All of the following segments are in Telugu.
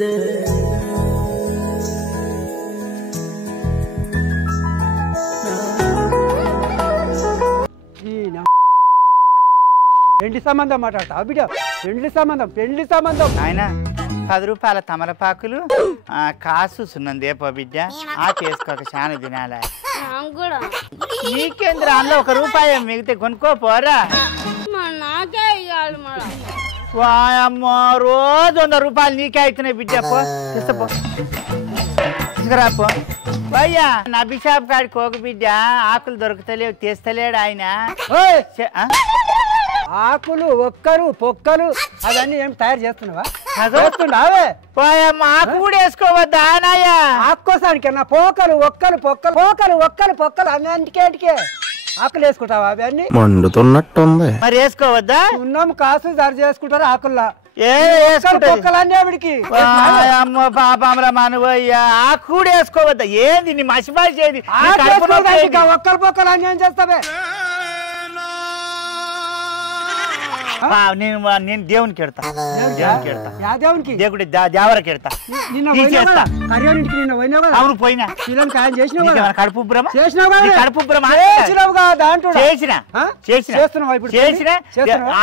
పెళ్లి సంబంధం మాట్లాడతా బిడ్డ పెళ్లి సంబంధం ఆయన 10 రూపాయల తమలపాకులు కాసు సున్నందేపో బిడ్డ చేసుకోక చాలా తినాల నీకేంద్ర అందులో 1 రూపాయి మిగితే కొనుక్కోపోరా వాయమ్మో రోజు 100 రూపాయలు నీకే అవుతున్నాయి బిడ్డ పో తీసుకోపో తీసుకురాపో భయ్యా నా బిషాప్ కాడికి ఒక బిడ్డ ఆకులు దొరుకుతలేవు తీస్తలేడు ఆయన ఆకులు ఒక్కరు పొక్కలు అవన్నీ ఏం తయారు చేస్తున్నావా ఆకు కూడా వేసుకోవద్దా నాయా ఆకుకోసానికన్నా పోకలు ఒక్కలు పొక్కలు అన్నింటికే ఆకులు వేసుకుంటావా అవన్నీ మండుతున్నట్టుంది మరి వేసుకోవద్దా ఉన్నాం కాసు సరి చేసుకుంటారు ఆకుల్లా పొక్కలన్నీ ఆవిడికి అమ్మ పాపంరా మనవయ్యా ఆకు కూడా వేసుకోవద్దా ఏంది నీ మసిపాసేది ఒక్కలు పొక్కలు అన్ని ఏం చేస్తావే నేను దేవునికి కెడతా దేవుడి దేవరకి కెడతా అవును పోయినా కడుపు కడుపు చేసిన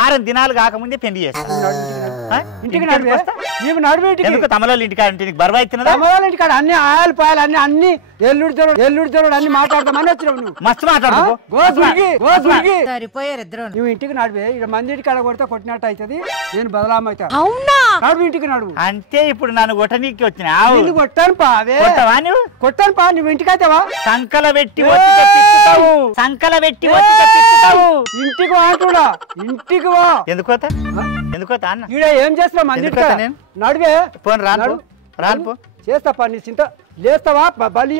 6 దినాలు కాకముందే పెళ్లి చేస్తా తమలో ఇంటికాడ బరువు అవుతున్నదా ఇంటికాడ అన్ని ఆయిల్ పాయలు అన్ని ఎల్లుడి దొరుడు అన్ని మాట్లాడతామని వచ్చినావు మస్తు మాట్లాడు నువ్వు ఇంటికి నడిపే ఇక్కడ మంది ఇంటికాడ కొడితే కొట్టినట్టు అవుతుంది నేను బదలామవుతా నడువు ఇంటికి నడువు అంటే ఇప్పుడు నన్ను కొట్టనీకి వచ్చిన కొట్టాను కొట్టాను పా నువ్వు ఇంటికి అవుతావా సంకల పెట్టి ఇంటికి వాటుడా ఇంటికి వా ఎందుకోతా అన్న ఈడ ఏం చేస్తున్నావు మంది నడివే పోను రాను పో చేస్తాపా నీ చింత లేస్తావా బలి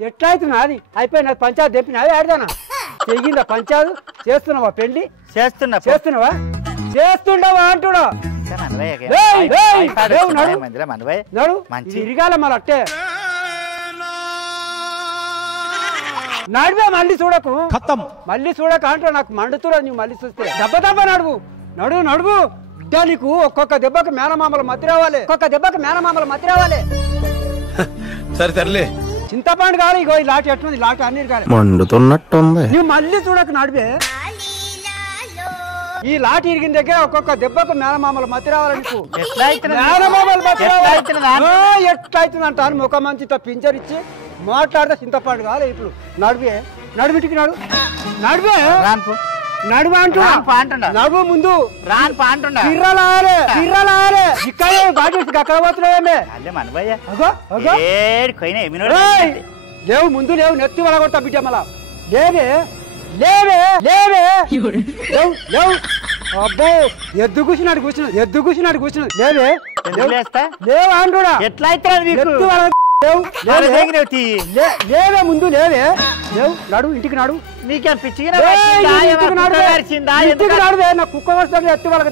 ఎట్లయితున్నది అయిపోయిన పంచాయతీ తెప్పినది ఆడదానా తెగిందా పంచాయతీ చేస్తున్నావా పెళ్లి చేస్తుండవా అంటుడా ఇరిగాల మళ్ళీ అట్టే నడివే మళ్ళీ చూడకు మళ్ళీ చూడక అంటూ నాకు మండుతురా నువ్వు మళ్ళీ చూస్తే దెబ్బ నడువు నీకు ఒక్కొక్క దెబ్బకు మేనమామల మతి రావాలి సరే సర్లే చింతపండు కావాలి ఇగో ఈ లాటి ఎట్లుంది లాటి అన్ని మండుతున్నట్టుంది నువ్వు మళ్ళీ చూడక నడివే ఈ లాటి ఇరిగిన దగ్గర ఒక్కొక్క దెబ్బకు మేనమామల మతి రావాలి నీకు ఎట్లయితుంది అంటారు ముఖ మంచితో పించరిచ్చి మాట్లాడితే చింతపండు కావాలి ఇప్పుడు నడువింటికి నడువే నడువు నడువు ముందు లేవు ముందు లేవు నెత్తి వల కొడతా బిడ్డ మళ్ళా లేవే అబ్బో ఎద్దు కూర్చున్నాడు లేవే లేవు అంటుడా లేవే ముందు లేవే నడు ఇంటికి నీకే నడువే నా కుక్క వస్తాడు ఎత్తి వాళ్ళకి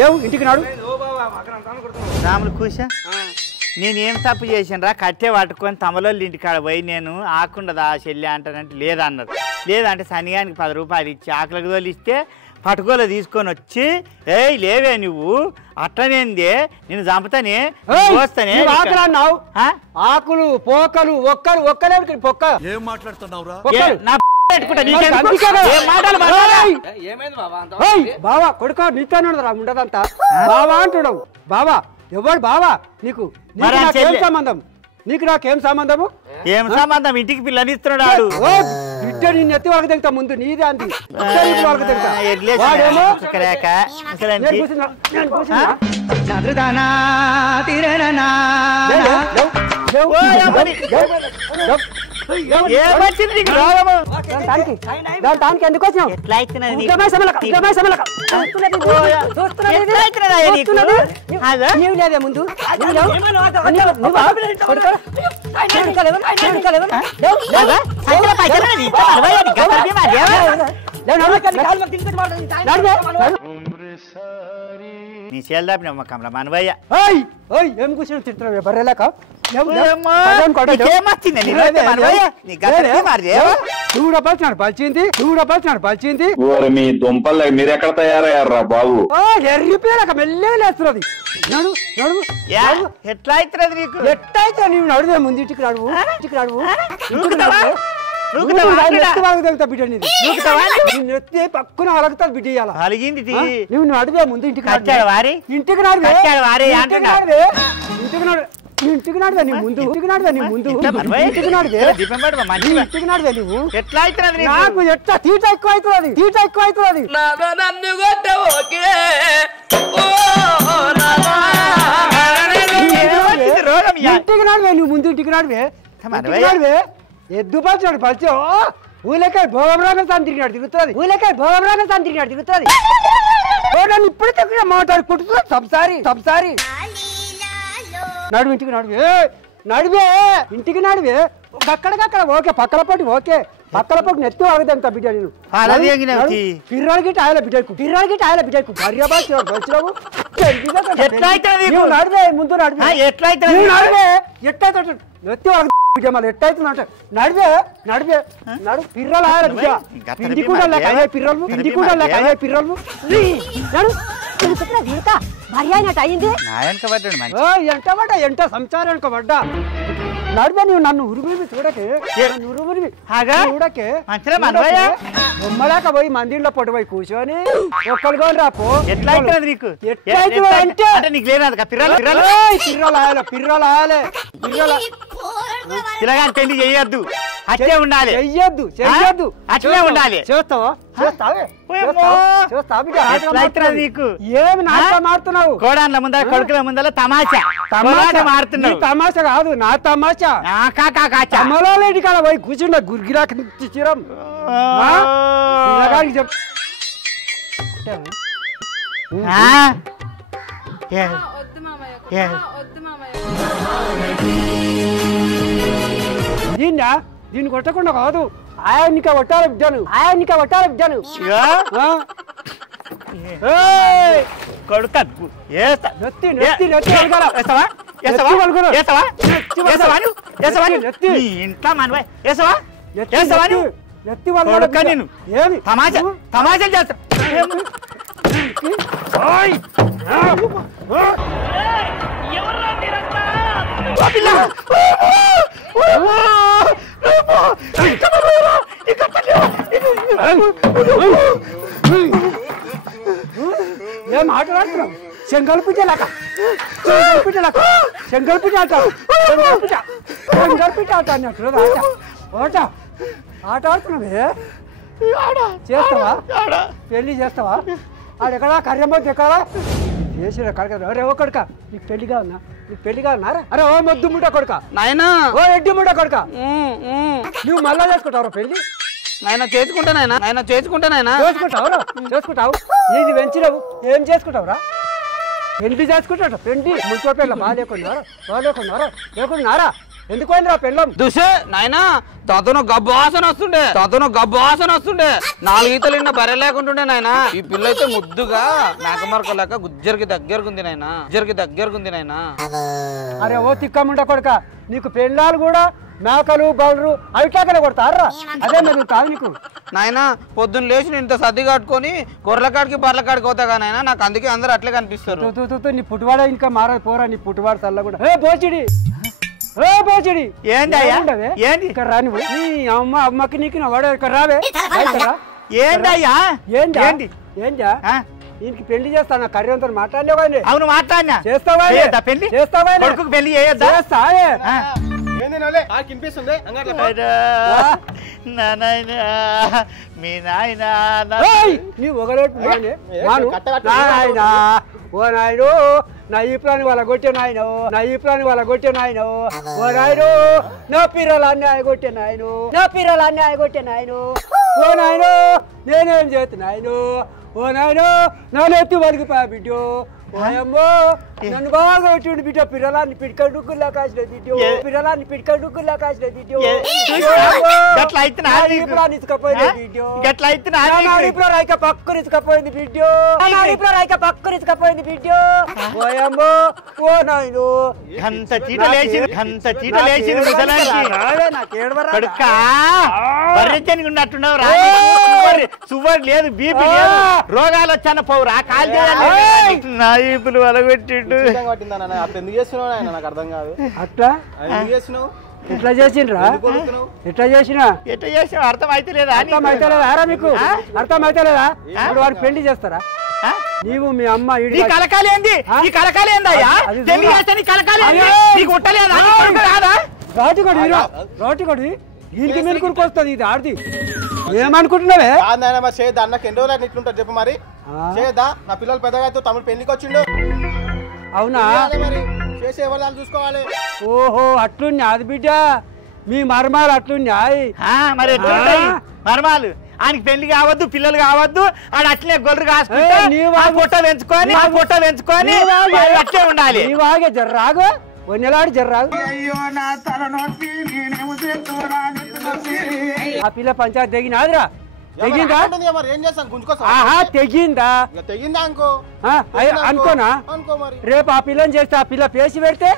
లేవు ఇంటికి రాములు కూసా నేనేం తప్పు చేసాను రా కట్టే పట్టుకొని తమలోళ్ళు ఇంటికాడ పోయి నేను ఆకుండదా చెల్లి అంటానంటే లేదన్నారు లేదంటే శనిగానికి 10 రూపాయలు ఇచ్చి ఆకులకు తోలు ఇస్తే పట్టుకోలే తీసుకొని వచ్చి లేవే నువ్వు అట్టనేందే నేను చంపుతానే వస్తానే అన్నావు ఆకులు పోకలు ఒక్కలే పొక్క ఏం మాట్లాడుతున్నావురా బావా కొడుకో నీతో ఉండదంతా బావా అంటున్నావు బావా ఎవడు బావా నీకు సంబంధం నాకేం సంబంధము ఏం సంబంధం ఇంటికి పిల్లనిస్తున్నాడు నేను ఎత్తి వాళ్ళకి తెలుతా ముందు నీదే అంది దానికి ఎందుకు వచ్చినావు లేదే ముందు నీ చేల్దాపి నమ్మ కమల మనవయ్య ఏం కూర్చొని తింటున్నావు బర్రెలేక పలిచింది మీ దుంపలు మీరు ఎక్కడ తయారయ్యారా బాబు ఎర్రి పేరక మెల్లగా లేస్తున్నది ఎట్లా అవుతున్నది నీకు ఎట్టయితే నీవు నడువే ముందు ఇంటికి నడువు బిడ్డ పక్కన అలగుతా బిడ్డ అలిగింది నువ్వు నడువే ముందు ఇంటికి ఇంటికి ఇంటికి నడువే నీ ముందు ఇంటికి నడువే నువ్వు ఎట్లా అవుతున్నది నాకు ఎట్లా తీట ఎక్కువ అవుతుంది ఇంటికి నడువే నువ్వు ముందు ఇంటికి నడువే ఎద్దు పలిచి ఊలకాయ భోగంరాగం తాను తిరుగుతుంది ఇప్పుడు తగ్గిన మాట్లాడు కుట్టుతుంది సంసారి నడువు ఇంటికి నడువే అక్కడికక్కడ ఓకే పక్కల పోటీ నెత్తి ఆగదంత బిడ్డ నేను పిర్రాలు గిట్ట ఆయన బిడ్డకు భార్య భాష వచ్చినావు నడువే ముందు నడువే ఎట్లయితే నెత్తి బిడ్డ మళ్ళీ ఎట్టయితుందంట నడువే పిర్రలు ఆయన బిడ్డ ఇంటి కూడా పిర్రలు ఎంట సంసారానికి పడ్డా నడువే నువ్వు నన్ను ఉరుమురివి చూడకే బొమ్మలాక పోయి మందిలో పొడిపోయి కూర్చొని ఒక్కడిగా రాపో పిర్రలు ఆయాలే పెళ్లి చెయ్యొద్దు అట్లే ఉండాలి చెయ్యొద్దు అట్లే ఉండాలి చూస్తావా నీకు ఏమి నాటకం మారుతున్నావు కోడాన్ల ముందర కొడుకుల ముందర తమాషా మారుతున్నావు తమాషా కాదు నా తమాషా అమ్మలోటి కాడ పోయి కూర్చుండ గురిగిరాకి చిరం దీన్ని కొట్టకుండా కాదు ఆయనక కొట్టాలి బిడ్డను కొడుక ఇంట్లో మనవాయ్ కొడుక నేను తమాషాలు చేస్తా ఏం మాట్లాడుతున్నావు శంకల్ పిట్ట అన్నట్టు ఆట ఆడుతున్నావే చేస్తావా పెళ్లి చేస్తావా ఆడెక్కడా కర్రెంబోతు ఎక్కడా చేసిన కడక అరే ఓ కొడుక నీకు పెళ్లిగా ఉన్నారా అరే ఓ మొద్దు ముట్ట కొడుక నాయనా ఓ ఎడ్డి ముట్ట కొడుక నువ్వు మళ్ళా చేసుకుంటావు పెళ్లి చేసుకుంటావు ఇది వెంచినవు ఏం చేసుకుంటావురా పెళ్లి చేసుకుంటావు పెళ్లి ముంచో పెళ్ళ లేకున్నారా ఎందుకు పోయిందిరా పెళ్ళం దుషే నాయనా తతను గబ్బు వాసన వస్తుండే 4 ఈతలు నిన్న బర్రె లేకుంటుండే నాయన ఈ పిల్ల అయితే ముద్దుగా మేకమరక లేక గుజ్జరికి దగ్గరకుంది నాయన అరే ఓ తిక్కముండ కొడుక నీకు పెళ్ళాలు కూడా మేకలు బర్రెలు అవిట్లాకనే కొడతారా అదే మరి కాదు నీకు నాయన పొద్దున్న లేచి నేను ఇంత సర్ది కట్టుకొని గొర్రెల కాడికి బర్రెల కాడికి పోతాగా నాయన నాకు అందుకే అందరూ అట్లే కనిపిస్తారు నీ పుట్టువాడ ఇంకా మారదు పోరా నీ పుట్టువాడ తల్ల కూడా బోచిడి ఏంది ఇక్కడ రాని నీ అమ్మకి నీకు నా వాడు ఇక్కడ రావే ఏందయ్యా ఏందా ఈయనకి పెళ్లి చేస్తాను కర్రీతో మాట్లాడలేవు కానీ అవును మాట్లాడినా చేస్తావా కొడుకు పెళ్లి చేయొద్దా మీ నాయన ఓ నాయను నా ఈ ప్రాణి వాళ్ళ కొట్టే నాయను ఓ నాయను నా పిల్లలు కొట్టే నాయను ఓ నాయను నేనేం చేస్తున్నాయను ఓ నాయను నా నెత్తి వలిగిపోయా బిడ్డో ఓయమ్మో నన్ను బాగా కొట్టిండు బిడ్డ పిల్లలాన్ని పిడికడుగుల్లా కాసిన బిడ్డో గట్ల అయితే నా ఇప్పుడు ఇసుకపోయింది వీడియో గట్ల అయితే నా ఇప్పుడు రైక పక్కన ఇసుకపోయింది వీడియో ఇప్పుడు రైక పక్కన ఇసుకపోయింది వీడియో ఓయమ్మో ఓ నాయనో అంత చీట లేచింది ముసలానికి కొడుకా బర్రెచ్చని ఉన్నట్టున్నావు రా షుగర్ లేదు బీపీ లేదు రోగాలు వచ్చాన పోవురా కాల్ నా ఈపులు అలగొట్టిండు అట్లా ఎట్లా చేసిండ్రా ఎట్లా చేసినా అర్థం అయితే లేదా అర్థం అయితే లేదా మీకు అర్థం అయితే లేదా ఇప్పుడు వాడికి పెళ్లి చేస్తారా నీవు మీ అమ్మ ఈ కలకాలి ఏంది ఈ కలకాలి ఏందయ్యా పెళ్లి చేస్తే నీ కలకాలి నీకు ఉట్టలేదా రాటికొడి రాటికొడి దీనికి మెలుకురికి వస్తుంది ఇది ఆడిది ఏమనుకుంటున్నావే అన్నకి ఎన్ని రోజులు ఇట్లుంటారు చెప్పు మరి చేయదా నా పిల్లలు పెద్దగా తమ్ముడు పెళ్లికి వచ్చిండు అవునా మరి చేసే ఎవరు చూసుకోవాలి ఓహో అట్లున్నా అది బిడ్డ మీ మర్మాలు అట్లున్నాయి మరి ఎట్లుంటాయి మర్మాలు ఆయనకి పెళ్లి కావద్దు పిల్లలు కావద్దు ఆడ అట్లే గొర్రెలు కాసుకుంటే పొట్ట పెంచుకొని అట్లే ఉండాలి నీవాగే జర్రాగు నెలాడు జర్రాగు ఆ పిల్ల పంచాయతీ తెగినాదిరా తెగిందా తెగిందా అనుకోనా రేపు ఆ పిల్లని చేస్తే ఆ పిల్ల పేసి పెడితే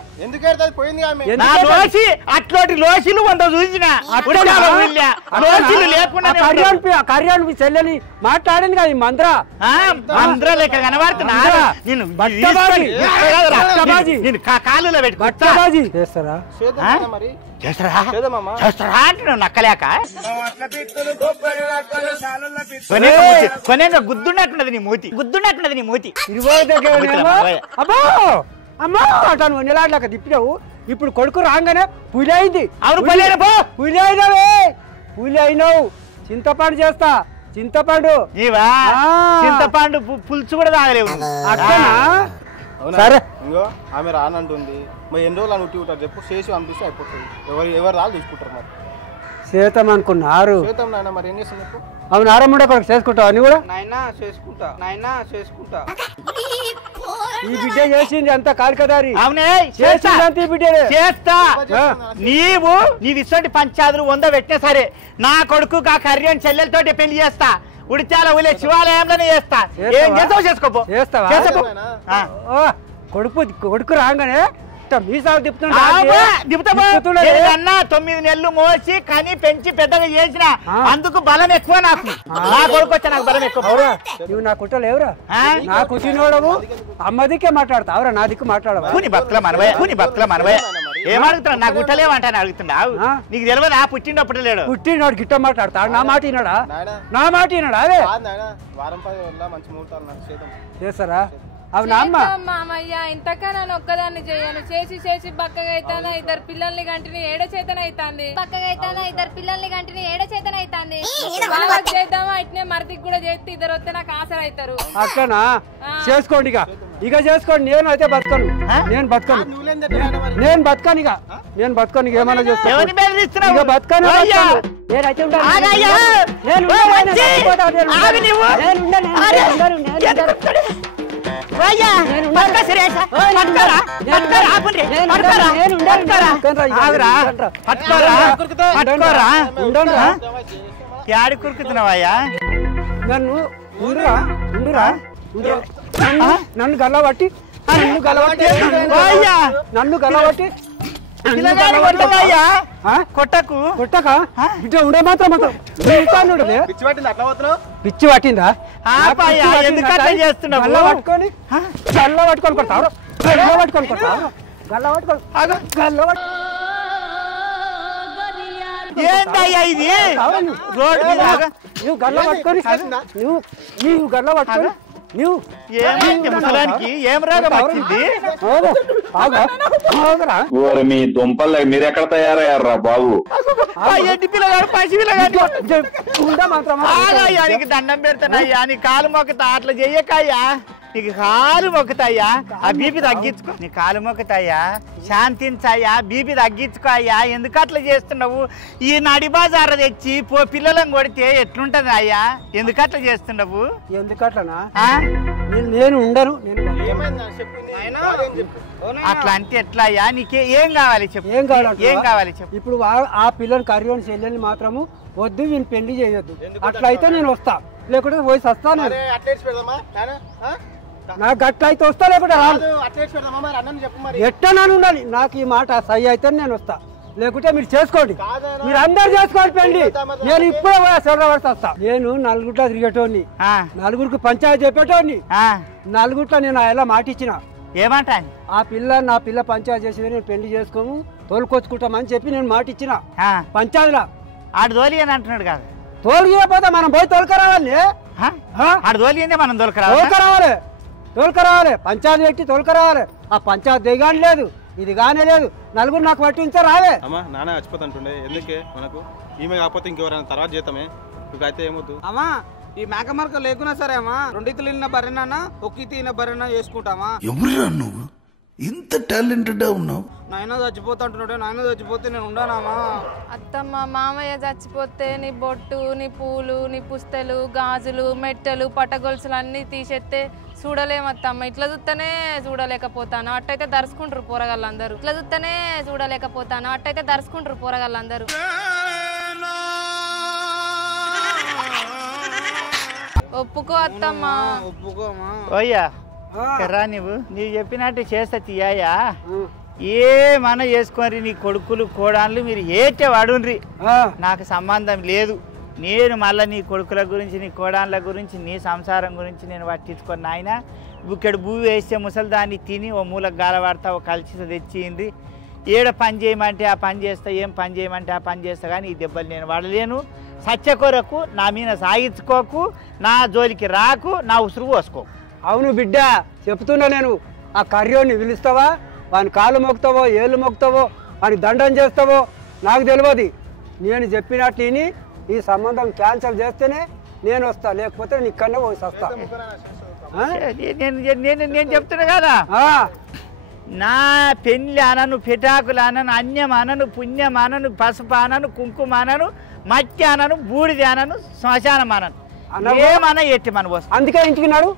అట్లాంటి లోసిలు వంద చూసిన కర్యాన్ని చెల్లెని మాట్లాడింది కదా మంద్ర మంద్ర లెక్క కనబడుతున్నా కాలులో పెట్టుకోబాజీ చేస్తారా చేస్తారా అంటున్నావు నక్కలేక కొనే గుద్దున్నట్టున్నది నీ మూతి అబ్బో అమ్మా అటాను నెలాడలేక తిప్పినావు ఇప్పుడు కొడుకు రాగానే పులి అయింది పులి అయినావే పులి అయినావు చింతపండు చేస్తా చింతపండు చింతపండు పులుసు కూడా తాగలేవు అట్లనా సరే ఆమె రానంటుంది మరి ఎన్ని రోజులు ఉట్టి ఉంటారు చెప్పు చేసి పంపిస్తే అయిపోతుంది ఎవరు రాళ్ళు తీసుకుంటారు మరి చేతం అనుకున్నారు మరి ఏం చేస్తాం చెప్పు అవును ఆరమ్ముడే కొడుకు చేసుకుంటావు అని కూడా చేసుకుంటా ఈ బిడ్డ చేసింది అంత కాలికదారి అవునే చేసింది ఈ బిడ్డే చేస్తా నీవు ఇటువంటి పంచాదులు 100 పెట్టినా సరే నా కొడుకు ఆ కర్యాన్ చెల్లెలతోటి పెళ్లి చేస్తా ఉడిచాల ఊలే శివాలయంలోనే చేస్తా ఏం చేస్తావు చేసుకోపో చేస్తావా కొడుకు రాగానే మీసాలు దిప్పుతున్నా 9 నెలలు మోసి కని పెంచి పెద్దగా చేసిన అందుకు బలం ఎక్కువ నాకు నా కొడుకు వచ్చా నాకు బలం ఎక్కువ నువ్వు నా కుట్టలేవురా నా కుట్టినోడవు అమ్మ దిక్కే మాట్లాడతావురా నా దిక్కు మాట్లాడవా కూని భక్తుల మనవే ఏమడుగుతున్నా నా గుట్టలేమంటాను అడుగుతున్నావు నీకు తెలియదా పుట్టినోడు గిట్ట మాట్లాడతాడు నా మాట విన్నాడా అదే చేస్తారా అవునా అమ్మ మామయ్య ఇంతకా నన్ను ఒక్కదాన్ని చేయను చేసి బక్కగా అయితానా 2 పిల్లల్ని గంటిని ఏడ చేతన అయితాంది చేద్దామా ఇట్నే మరిదికి కూడా చేస్తే 2 వస్తే నాకు ఆసర అవుతారు అట్లనా చేసుకోండి ఇక చేసుకోండి నేను అయితే బతకను నేను బతకను ఏమైనా చేస్తాను ఇక బతకను యాడి కురుకుతున్నావయ్యా నన్ను గల్లబట్టి కొట్టకు బిడ్డ ఉండే మాత్రం పిచ్చి పట్టిందా చేస్తున్నావు పట్టుకొని గల్ల పట్టుకొని కొడతావు గల్ల పట్టుకొని ఏందయ్యా ఇది నువ్వు గల్ల పట్టుకొని నువ్వు గల్ల పట్టుకొని ముసలానికి ఏం రోగం వచ్చింది మీ దుంపలు మీరు ఎక్కడ తయారయ్యారా బాబు ఎడ్డి పిల్లగాడు పసి పిల్లగాడు దండం పెడతానయ్యా నీ కాలు మొక్కుతా అట్లా చెయ్యకయ్యా నీకు కాలు మొక్కుతాయ్యా ఆ బీపీ తగ్గించుకో నీ కాలు మొక్కుతాయ్యా శాంతించాయ్యా బీపీ తగ్గించుకో అయ్యా ఎందుకు అట్లా చేస్తున్నావు ఈ నడి బజార తెచ్చి పిల్లలను కొడితే ఎట్లుంటది అయ్యా ఎందుకు అట్లా చేస్తున్నావు ఎందుకట్లనా నేను ఉండను అట్లా అంటే ఎట్లా అయ్యా? నీకే ఏం కావాలి చెప్పు. ఏం కావాలి? ఏం కావాలి చెప్పు. ఇప్పుడు ఆ పిల్లని కర్రీని చెల్లెల్ని మాత్రము వద్దు, వీళ్ళు పెళ్లి చేయొద్దు. అట్లా అయితే నేను వస్తా, లేకుంటే పోయి వస్తా. నాకు అట్లా అయితే వస్తా, లేకుంటే ఎట్టనని ఉండాలి. నాకు ఈ మాట సై అయితే నేను వస్తా, లేకుంటే మీరు చేసుకోండి, మీరు అందరు చేసుకోండి పెళ్లి. నేను ఇప్పుడే చూడవలసి వస్తా. నేను నలుగురిలో తిరిగేటోని, నలుగురికి పంచాయతీ చెప్పేటోని, నలుగురిలో నేను ఎలా మాట ఇచ్చిన. ఏమంటా? ఆ పిల్ల నా పిల్ల పంచాయతీ చేసేది నేను పెళ్లి చేసుకోము, తోలుకొచ్చుకుంటామని చెప్పి నేను మాట ఇచ్చిన పంచాయతీలా. ఆడు తోలి అని అంటున్నాడు కాదు. తోలుకపోతే మనం పోయి తోలుకరావాలి. ఆడు తోలి అంటే మనం తోలుకరావాలి, తోలుకరావాలి. పంచాయతీ పెట్టి తోలుకరావాలి. ఆ పంచాయతీ దిగాని లేదు, ఇది గానే లేదు. నలుగురు నాకు పట్టించా రావే. అమ్మా నాన్న చచ్చిపోతుంటుండే ఎందుకే మనకు, ఈమె కాకపోతే ఇంకెవరైనా తర్వాత చేద్దామే. అయితే ఏమొద్దు అమ్మా. ఈ మేక మరక లేకున్నా సరే అమ్మా, రెండితులు ఇన్న బర్రెనా ఒక్కి తిన్న బర్రెనా చేసుకుంటామా? ఎవరురా నువ్వు ఇంత టాలెంటెడ్ ఉన్నావు? నాయన చచ్చిపోతా అంటున్నాడు. నాయన చచ్చిపోతే నేను ఉండానమ్మా. అత్తమ్మ మామయ్య చచ్చిపోతే నీ బొట్టు, నీ పూలు, నీ పుస్తలు, గాజులు, మెట్టెలు, పట్టగొలుసులు అన్నీ తీసేస్తే చూడలేమత్తమ్మ. ఇట్లా చూస్తేనే చూడలేకపోతాను, అట్టయితే దరుచుకుంటారు పోరగాళ్ళందరూ. ఇట్లా చూస్తేనే చూడలేకపోతాను, అట్టయితే దరుచుకుంటారు పోరగాళ్ళందరూ. ఒప్పుకో అత్తమ్మ. ఒప్పుకోమా? ఓయ్యా రా, నీవు చెప్పినట్టు చేస్తా తీయా. ఏమన్నా చేసుకొని నీ కొడుకులు కోడాన్లు మీరు ఏటే వాడుండ్రి, నాకు సంబంధం లేదు. నేను మళ్ళీ నీ కొడుకుల గురించి, నీ కోడాన్ల గురించి, నీ సంసారం గురించి నేను పట్టించుకొని ఆయన ఇక్కడ భూమి వేస్తే ముసలిదాన్ని తిని ఓ మూలకు గాలవాడతా, ఓ కలిసి తెచ్చింది. ఏడ పని చేయమంటే ఆ పని చేస్తా, ఏం పని చేయమంటే ఆ పని చేస్తా. కానీ ఈ దెబ్బలు నేను వాడలేను. సత్య కొరకు నా మీద సాగించుకోకు, నా జోలికి రాకు, నా ఉసురు పోసుకోకు. అవును బిడ్డ, చెప్తున్నా నేను. ఆ కర్యోని పిలుస్తావా, వాని కాళ్ళు మొక్కుతావో, ఏళ్ళు మొక్కుతావో, వాని దండం చేస్తావో నాకు తెలియదు. నేను చెప్పినట్టు విని ఈ సంబంధం క్యాన్సిల్ చేస్తేనే నేను వస్తా, లేకపోతే నేను ఇక్కడనే పోయి వస్తా. నేను చెప్తున్నా కదా, నా పెళ్ళి అనను, పిటాకులు అనను, అన్యం అనను, పుణ్యం అనను, పసుపు అనను, కుంకుమ అనను, మట్టి అనను, బూడిది అనను, శ్మశానం అనను, ఏమన్నా ఎట్టి మన వస్తుంది. అందుకే ఇంటికి నడు,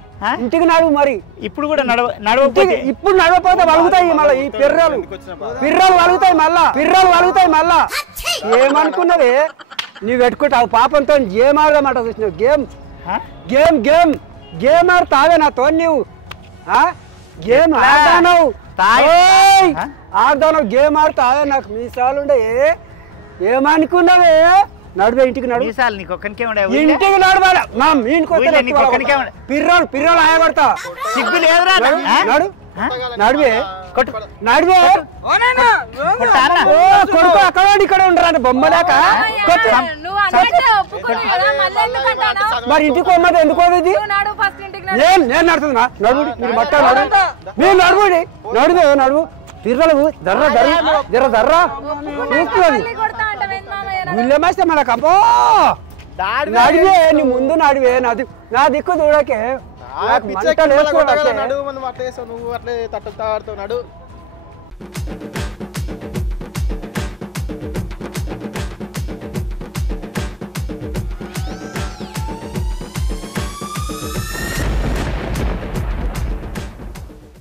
ఇంటికి నడువు. మరి ఇప్పుడు కూడా నడవకపోతే, ఇప్పుడు నడవపోతే వలుగుతాయి మళ్ళీ ఈ పిర్రలు వలుగుతాయి, మళ్ళా ఏమనుకున్నది నువ్వు పెట్టుకుంటావు పాపంతో. గేమ్ ఆడదామాట చూసినావు, గేమ్ ఆడతావే నాతో నువ్వు. గేమ్ ఆడతావు, గేమ్ ఆడతావే. నాకు మీసాలు ఉండే, ఏమనుకున్నావే? నడువే ఇంటికి, నడు. నీకు ఒక్కనికే ఉండే, ఇంటికి నడవాలి. మా మీనికి పిర్రలు ఆయబడతా, సిగ్గు లేదురా. నడివే నడివే కొడుకు అక్కడ ఇక్కడ ఉండరా బొమ్మలేక. మరి ఇంటికి పోమ్మది ఎందుకు పోదు? నేను నడుతుందా? నడువుడి, మీరు మట్ట నడు, మీరు నడువుడి, నడువు. పిర్రలు జర్రా చూస్తున్నది గుళ్ళేమేస్తే మనకు. అబ్బో నడివే, నీ ముందు నడివే, నా దిక్కు చూడకే. నువ్వు అట్లే తట్టు తాడుతావు నడు.